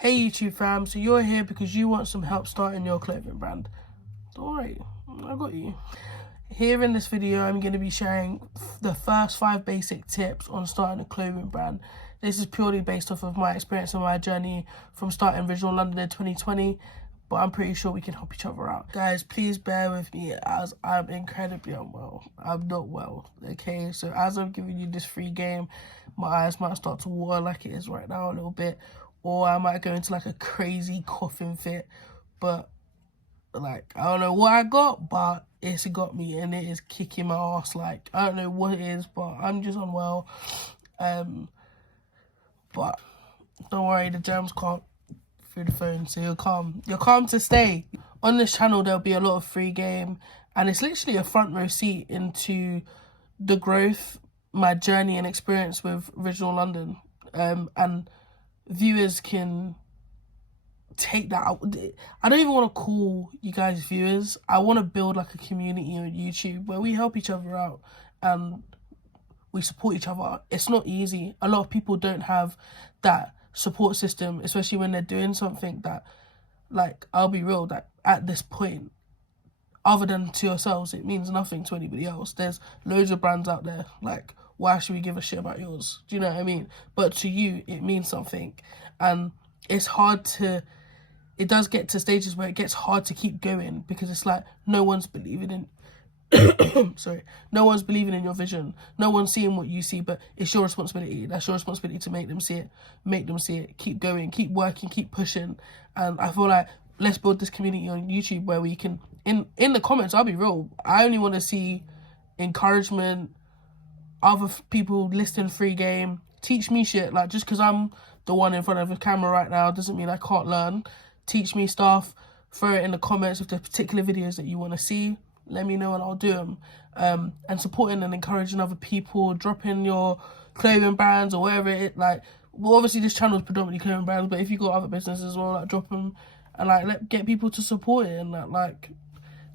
Hey YouTube fam, so you're here because you want some help starting your clothing brand. Don't worry, I got you. Here in this video, I'm going to be sharing the first 5 basic tips on starting a clothing brand. This is purely based off of my experience and my journey from starting Original London in 2020, but I'm pretty sure we can help each other out. Guys, please bear with me as I'm incredibly unwell. I'm not well, okay? So as I'm giving you this free game, my eyes might start to water like it is right now a little bit, or I might go into like a crazy coughing fit, but like, I don't know what I got, but it's got me and it is kicking my ass. Like, I don't know what it is, but I'm just unwell. But don't worry, the germs can't through the phone, so you're calm. You're calm to stay. On this channel, there'll be a lot of free game, and it's literally a front row seat into the growth, my journey and experience with Original London. And viewers can take that out. I don't even want to call you guys viewers. I want to build like a community on YouTube where we help each other out and we support each other. It's not easy. A lot of people don't have that support system, especially when they're doing something that, like, I'll be real, that at this point, other than to yourselves, it means nothing to anybody else. There's loads of brands out there. Like, why should we give a shit about yours? Do you know what I mean? But to you, it means something. And it's hard to, it does get to stages where it gets hard to keep going because it's like no one's believing in, no one's believing in your vision. No one's seeing what you see, but it's your responsibility. That's your responsibility to make them see it. Keep going, keep working, keep pushing. And I feel like let's build this community on YouTube where we can, in the comments, I'll be real, I only want to see encouragement, other people listing free game, teach me shit. Like, just because I'm the one in front of the camera right now doesn't mean I can't learn. Teach me stuff, throw it in the comments if there's particular videos that you want to see. Let me know and I'll do them. And supporting and encouraging other people, dropping your clothing brands or whatever it, like, well, obviously this channel is predominantly clothing brands, but if you got other businesses as well, like, drop them and like get people to support it. And like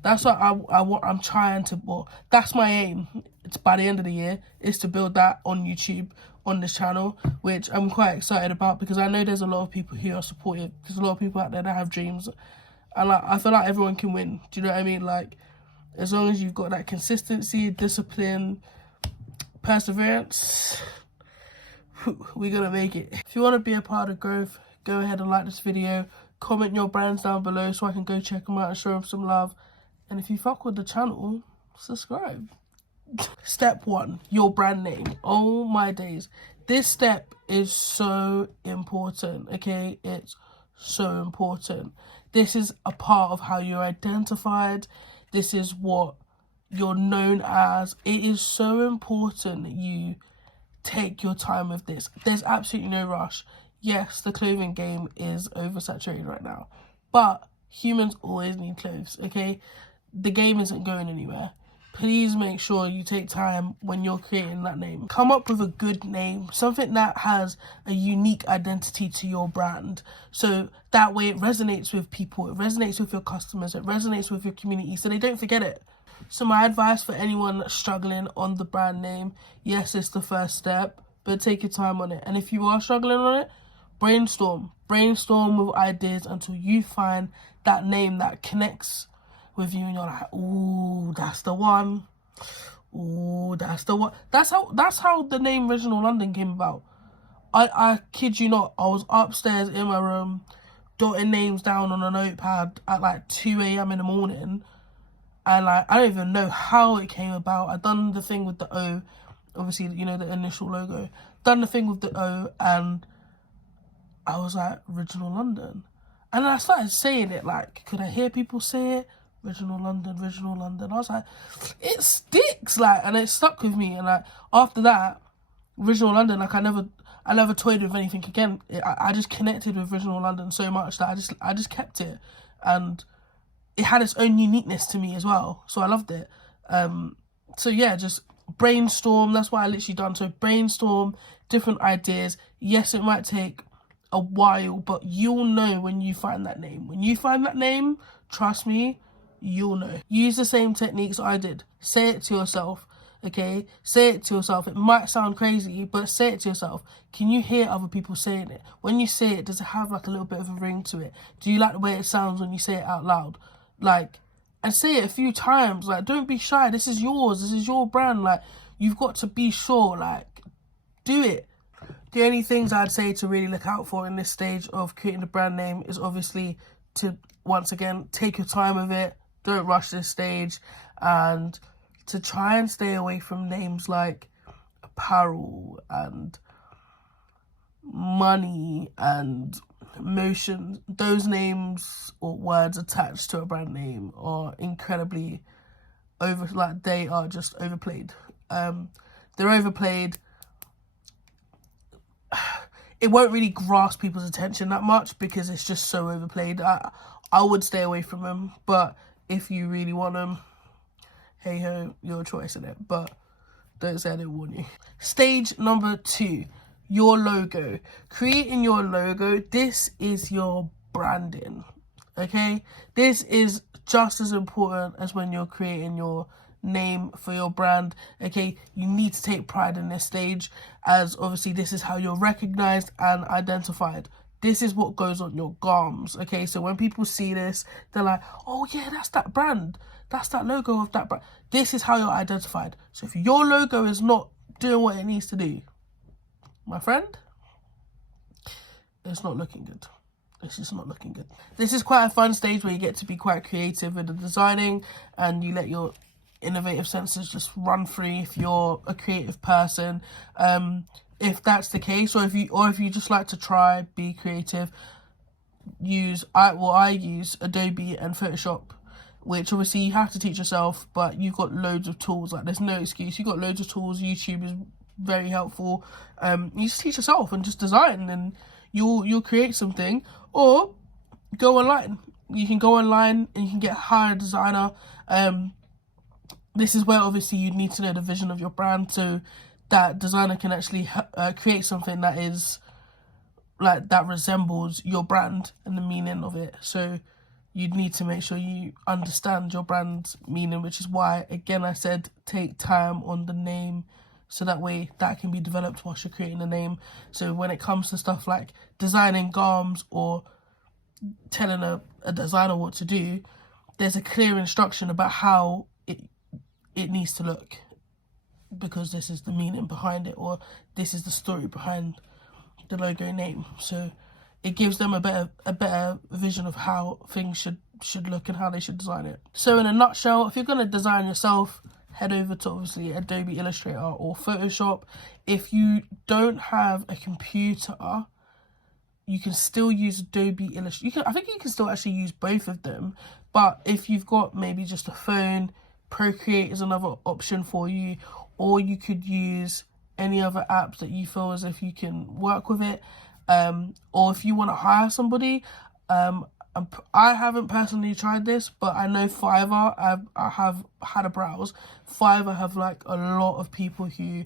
that's what I'm trying to, well, that's my aim. It's by the end of the year is to build that on YouTube, on this channel, which I'm quite excited about because I know there's a lot of people who are supportive. There's a lot of people out there that have dreams, and like I feel like everyone can win. Do you know what I mean? Like, as long as you've got that consistency, discipline, perseverance, we're gonna make it. If you want to be a part of growth, go ahead and like this video, comment your brands down below so I can go check them out and show them some love. And if you fuck with the channel, subscribe. Step 1, your brand name. Oh my days. This step is so important, okay? It's so important. This is a part of how you're identified. This is what you're known as. It is so important that you take your time with this. There's absolutely no rush. Yes, the clothing game is oversaturated right now, but humans always need clothes, okay? The game isn't going anywhere. Please make sure you take time when you're creating that name. Come up with a good name, something that has a unique identity to your brand. So that way it resonates with people, it resonates with your customers, it resonates with your community, so they don't forget it. So my advice for anyone that's struggling on the brand name, yes, it's the first step, but take your time on it. And if you are struggling on it, brainstorm with ideas until you find that name that connects with you and you're like, ooh, that's the one. Ooh, that's the one. That's how the name Original London came about. I kid you not, I was upstairs in my room dotting names down on a notepad at like 2 a.m. in the morning, and like I don't even know how it came about. I done the thing with the O, obviously, you know, the initial logo. Done the thing with the O, and I was like, Original London. And then I started saying it, like, could I hear people say it? Original London, Original London. I was like, it sticks, like, and it stuck with me. And like after that, Original London, like I never toyed with anything again. I just connected with Original London so much that I just kept it, and it had its own uniqueness to me as well. So I loved it. So yeah, just brainstorm. That's what I literally done. So brainstorm different ideas. Yes, it might take a while, but you'll know when you find that name. When you find that name, trust me, you'll know. Use the same techniques I did. Say it to yourself. Okay, say it to yourself. It might sound crazy, but say it to yourself. Can you hear other people saying it? When you say it, does it have like a little bit of a ring to it? Do you like the way it sounds when you say it out loud? Like, and say it a few times. Like, don't be shy. This is yours. This is your brand. Like, you've got to be sure. Like, do it. The only things I'd say to really look out for in this stage of creating the brand name is obviously to, once again, take your time with it. Don't rush this stage, and to try and stay away from names like apparel and money and motion. Those names or words attached to a brand name are incredibly they are just overplayed. They're overplayed. It won't really grasp people's attention that much because it's just so overplayed. I would stay away from them, but if you really want them, hey ho, your choice in it, but don't say I didn't warn you. Stage number 2, your logo. Creating your logo, this is your branding, okay? This is just as important as when you're creating your name for your brand, okay? You need to take pride in this stage, as obviously this is how you're recognized and identified. This is what goes on your garms, okay? So when people see this, they're like, oh yeah, that's that brand. That's that logo of that brand. This is how you're identified. So if your logo is not doing what it needs to do, my friend, it's not looking good. It's just not looking good. This is quite a fun stage where you get to be quite creative with the designing, and you let your innovative senses just run free if you're a creative person. If that's the case, or if you just like to try, be creative, I use Adobe and Photoshop, which obviously you have to teach yourself, but you've got loads of tools. Like, there's no excuse. You've got loads of tools. YouTube is very helpful. You just teach yourself and just design, and you'll create something. Or go online. You can go online and you can hire a designer. This is where obviously you need to know the vision of your brand, so that designer can actually create something that is like that resembles your brand and the meaning of it. So you'd need to make sure you understand your brand's meaning, which is why, again, I said take time on the name, so that way that can be developed whilst you're creating the name. So when it comes to stuff like designing garms or telling a designer what to do, there's a clear instruction about how it needs to look, because this is the meaning behind it, or this is the story behind the logo name. So it gives them a better vision of how things should look and how they should design it. So in a nutshell, if you're going to design yourself, head over to obviously Adobe Illustrator or Photoshop. If you don't have a computer, you can still use Adobe Illustrator. I think you can still actually use both of them, but if you've got maybe just a phone, Procreate is another option for you, or you could use any other apps that you feel as if you can work with it. Or if you want to hire somebody, I haven't personally tried this, but I know Fiverr, I have had a browse. Fiverr have like a lot of people who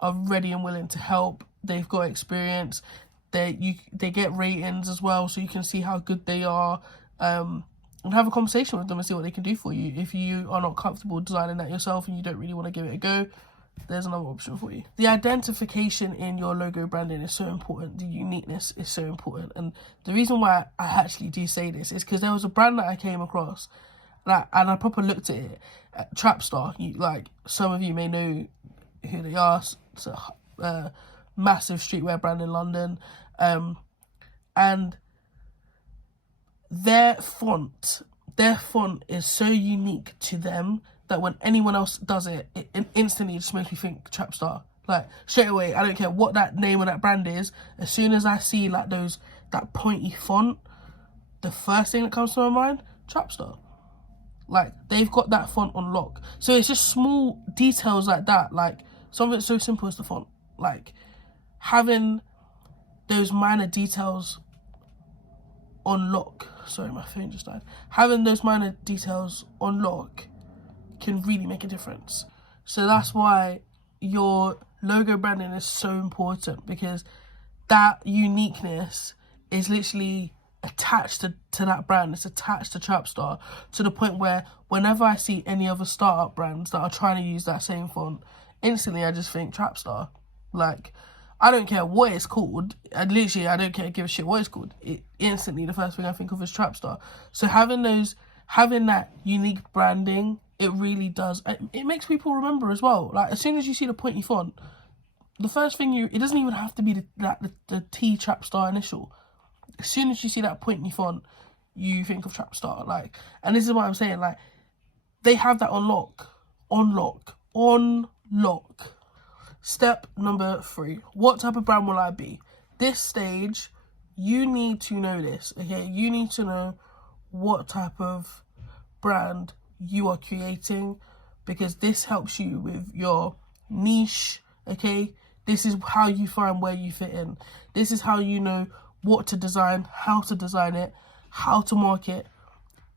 are ready and willing to help. They've got experience. They get ratings as well, so you can see how good they are. And have a conversation with them and see what they can do for you. If you are not comfortable designing that yourself and you don't really want to give it a go, there's another option for you. The identification in your logo branding is so important. The uniqueness is so important. And the reason why I actually do say this is because there was a brand that I came across, and I proper looked at it, Trapstar. Like, some of you may know who they are. It's a massive streetwear brand in London. And their font is so unique to them that when anyone else does it, it instantly just makes me think Trapstar. Like, straight away, I don't care what that name or that brand is. As soon as I see like that pointy font, the first thing that comes to my mind, Trapstar. Like, they've got that font on lock. So it's just small details like that, like something so simple as the font. Like, having those minor details on lock. Sorry, my phone just died. Having those minor details on lock can really make a difference. So that's why your logo branding is so important, because that uniqueness is literally attached to that brand. It's attached to Trapstar, to the point where whenever I see any other startup brands that are trying to use that same font, instantly I just think Trapstar. Like, I don't care what it's called. I don't care, give a shit what it's called. Instantly, the first thing I think of is Trapstar. So having that unique branding, it really does. It makes people remember as well. Like, as soon as you see the pointy font, the first thing it doesn't even have to be the T Trapstar initial. As soon as you see that pointy font, you think of Trapstar. Like, and this is what I'm saying. Like, they have that on lock. Step number 3. What type of brand will I be? This stage, you need to know this, okay? You need to know what type of brand you are creating, because this helps you with your niche, okay? This is how you find where you fit in. This is how you know what to design, how to design it, how to market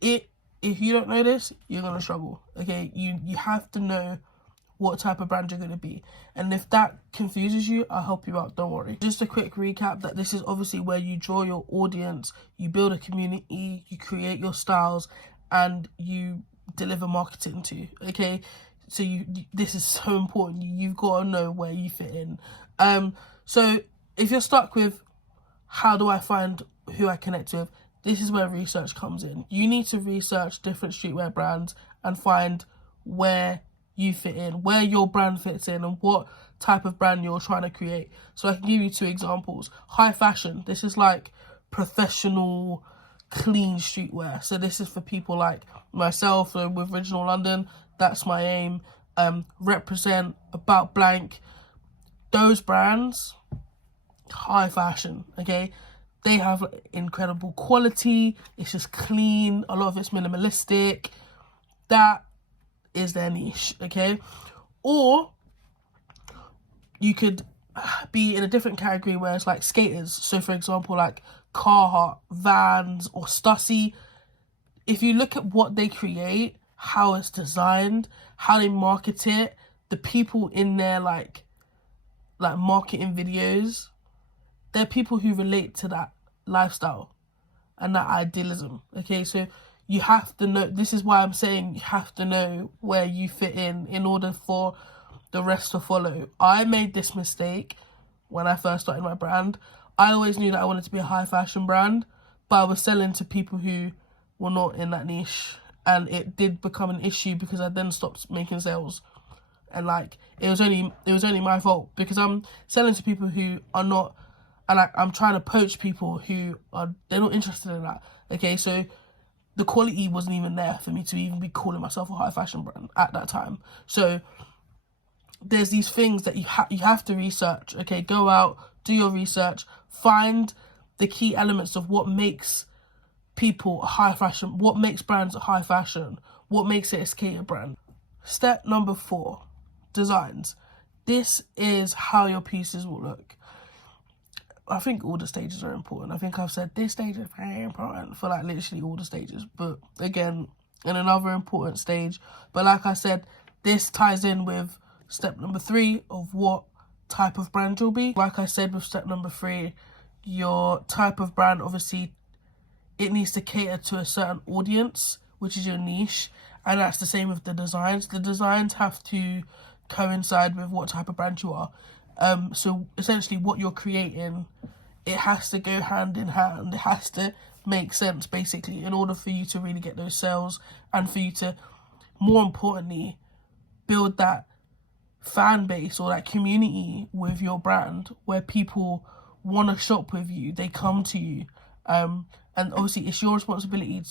it. If you don't know this, you're going to struggle, okay? You have to know what type of brand you're going to be. And if that confuses you, I'll help you out, don't worry. Just a quick recap, that this is obviously where you draw your audience, you build a community, you create your styles, and you deliver marketing to, okay? So this is so important. You've got to know where you fit in. So if you're stuck with how do I find who I connect with, this is where research comes in. You need to research different streetwear brands and find where you fit in, where your brand fits in, and what type of brand you're trying to create. So I can give you 2 examples. High fashion, this is like professional, clean streetwear. So this is for people like myself. So with Original London, that's my aim. Represent, About Blank, those brands, high fashion, okay? They have incredible quality. It's just clean. A lot of it's minimalistic. That is their niche, okay? Or you could be in a different category where it's like skaters. So for example, like Carhartt, Vans, or Stussy. If you look at what they create, how it's designed, how they market it, the people in their like marketing videos, they're people who relate to that lifestyle and that idealism, okay? So you have to know, this is why I'm saying you have to know where you fit in order for the rest to follow. I made this mistake when I first started my brand. I always knew that I wanted to be a high fashion brand, but I was selling to people who were not in that niche, and it did become an issue because I then stopped making sales. And like, it was only my fault, because I'm selling to people who are not, and like, I'm trying to poach people who they're not interested in that, okay? So the quality wasn't even there for me to even be calling myself a high fashion brand at that time. So there's these things that you have to research, okay? Go out, do your research, find the key elements of what makes people a high fashion, what makes brands a high fashion, what makes it a skater brand. Step number 4, designs. This is how your pieces will look. I think all the stages are important. I think I've said this stage is very important for like literally all the stages. But again, in another important stage. But like I said, this ties in with step number 3 of what type of brand you'll be. Like I said with step number 3, your type of brand, obviously, it needs to cater to a certain audience, which is your niche. And that's the same with the designs. The designs have to coincide with what type of brand you are. So essentially what you're creating, it has to go hand in hand. It has to make sense, basically, in order for you to really get those sales, and for you to, more importantly, build that fan base or that community with your brand where people want to shop with you, they come to you. And obviously it's your responsibility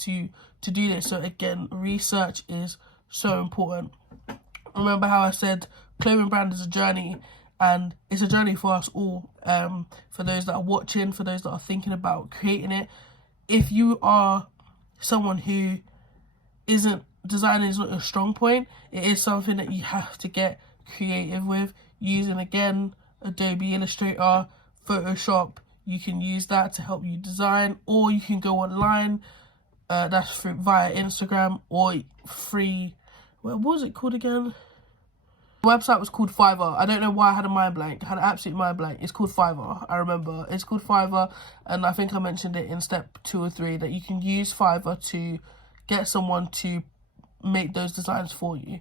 to do this. So again, research is so important. Remember how I said clothing brand is a journey, and it's a journey for us all. For those that are watching, for those that are thinking about creating it. If you are someone who designing is not your strong point, it is something that you have to get creative with, using again Adobe Illustrator, Photoshop. You can use that to help you design, or you can go online. That's via Instagram or free. What was it called again? The website was called Fiverr. I don't know why I had a mind blank. I had an absolute mind blank. It's called Fiverr. I remember. It's called Fiverr, and I think I mentioned it in step 2 or 3 that you can use Fiverr to get someone to make those designs for you.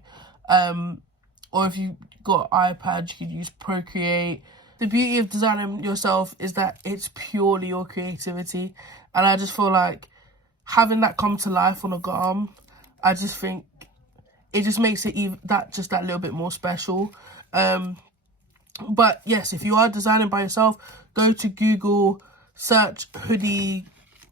Or if you've got an iPad, you could use Procreate. The beauty of designing yourself is that it's purely your creativity, and I just feel like having that come to life on a garm, I just think it just makes it that little bit more special. But yes, if you are designing by yourself, go to Google, search hoodie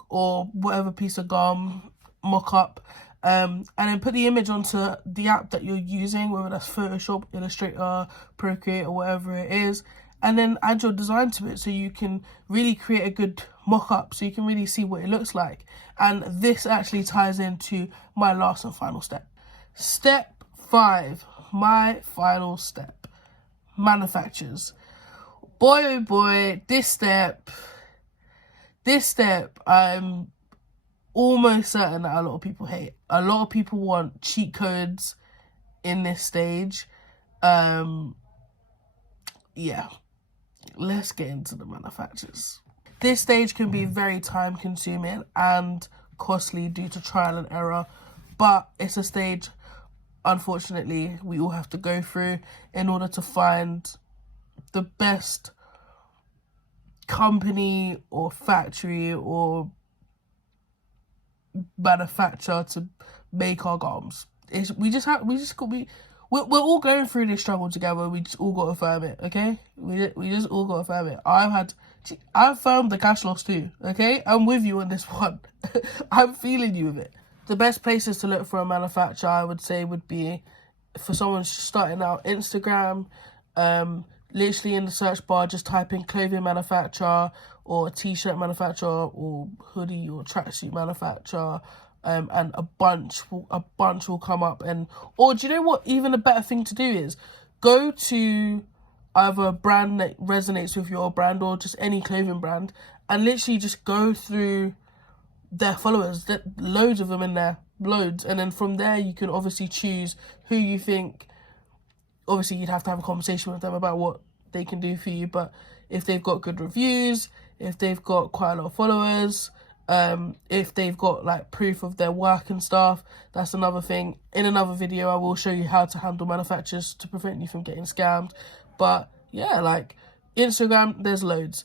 or whatever piece of garm mock-up, and then put the image onto the app that you're using, whether that's Photoshop, Illustrator, Procreate, or whatever it is, and then add your design to it so you can really create a good mock-up, so you can really see what it looks like. And this actually ties into my last and final step. Step 5, my final step, manufacturers. Boy, oh boy, this step, I'm almost certain that a lot of people hate. A lot of people want cheat codes in this stage. Yeah, let's get into the manufacturers. This stage can be very time consuming and costly due to trial and error, but it's a stage, unfortunately, we all have to go through in order to find the best company or factory or manufacturer to make our garms. We're all going through this struggle together. We just all got to affirm it, okay? We just all got to affirm it. I've found the cash loss too, okay? I'm with you on this one. I'm feeling you with it. The best places to look for a manufacturer, I would say, would be for someone starting out, Instagram. Literally in the search bar, just type in clothing manufacturer or t-shirt manufacturer or hoodie or tracksuit manufacturer, and a bunch will come up. Or do you know what? Even a better thing to do is go to either a brand that resonates with your brand or just any clothing brand, and literally just go through their followers. There's loads of them in there, loads, and then from there you can obviously choose who you think. Obviously you'd have to have a conversation with them about what they can do for you, but if they've got good reviews, if they've got quite a lot of followers, if they've got like proof of their work and stuff, that's another thing. In another video I will show you how to handle manufacturers to prevent you from getting scammed. But yeah, like Instagram, there's loads.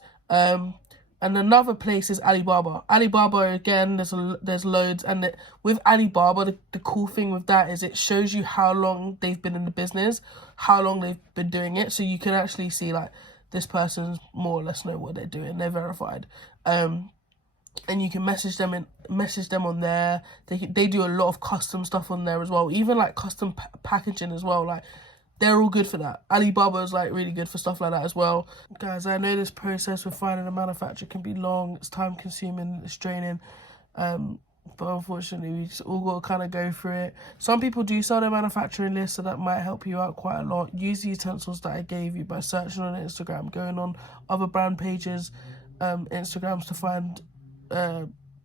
And another place is Alibaba. Alibaba, again, there's loads. And with Alibaba, the cool thing with that is it shows you how long they've been in the business, how long they've been doing it. So you can actually see, like, this person's more or less know what they're doing. They're verified. And you can message them on there. They do a lot of custom stuff on there as well. Even, like, custom packaging as well. Like, they're all good for that. Alibaba is like really good for stuff like that as well. Guys, I know this process of finding a manufacturer can be long, it's time consuming, it's draining. But unfortunately, we just all got to kind of go through it. Some people do sell their manufacturing list, so that might help you out quite a lot. Use the utensils that I gave you by searching on Instagram, going on other brand pages, Instagrams to find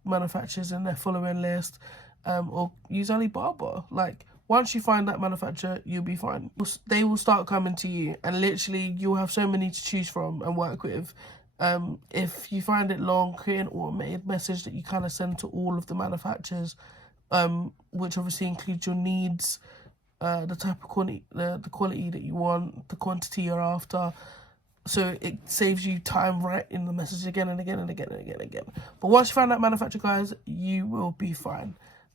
manufacturers in their following list, or use Alibaba. Like, once you find that manufacturer, you'll be fine. They will start coming to you, and literally you'll have so many to choose from and work with. If you find it long, create an automated message that you kind of send to all of the manufacturers, which obviously includes your needs, the type of quality, the quality that you want, the quantity you're after. So it saves you time writing the message again and again and again and again and again. But once you find that manufacturer, guys, you will be fine.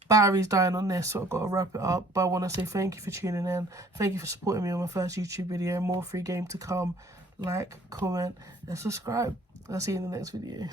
Battery's dying on this, so I've got to wrap it up. But I want to say thank you for tuning in. Thank you for supporting me on my first YouTube video. More free game to come. Like, comment, and subscribe. I'll see you in the next video.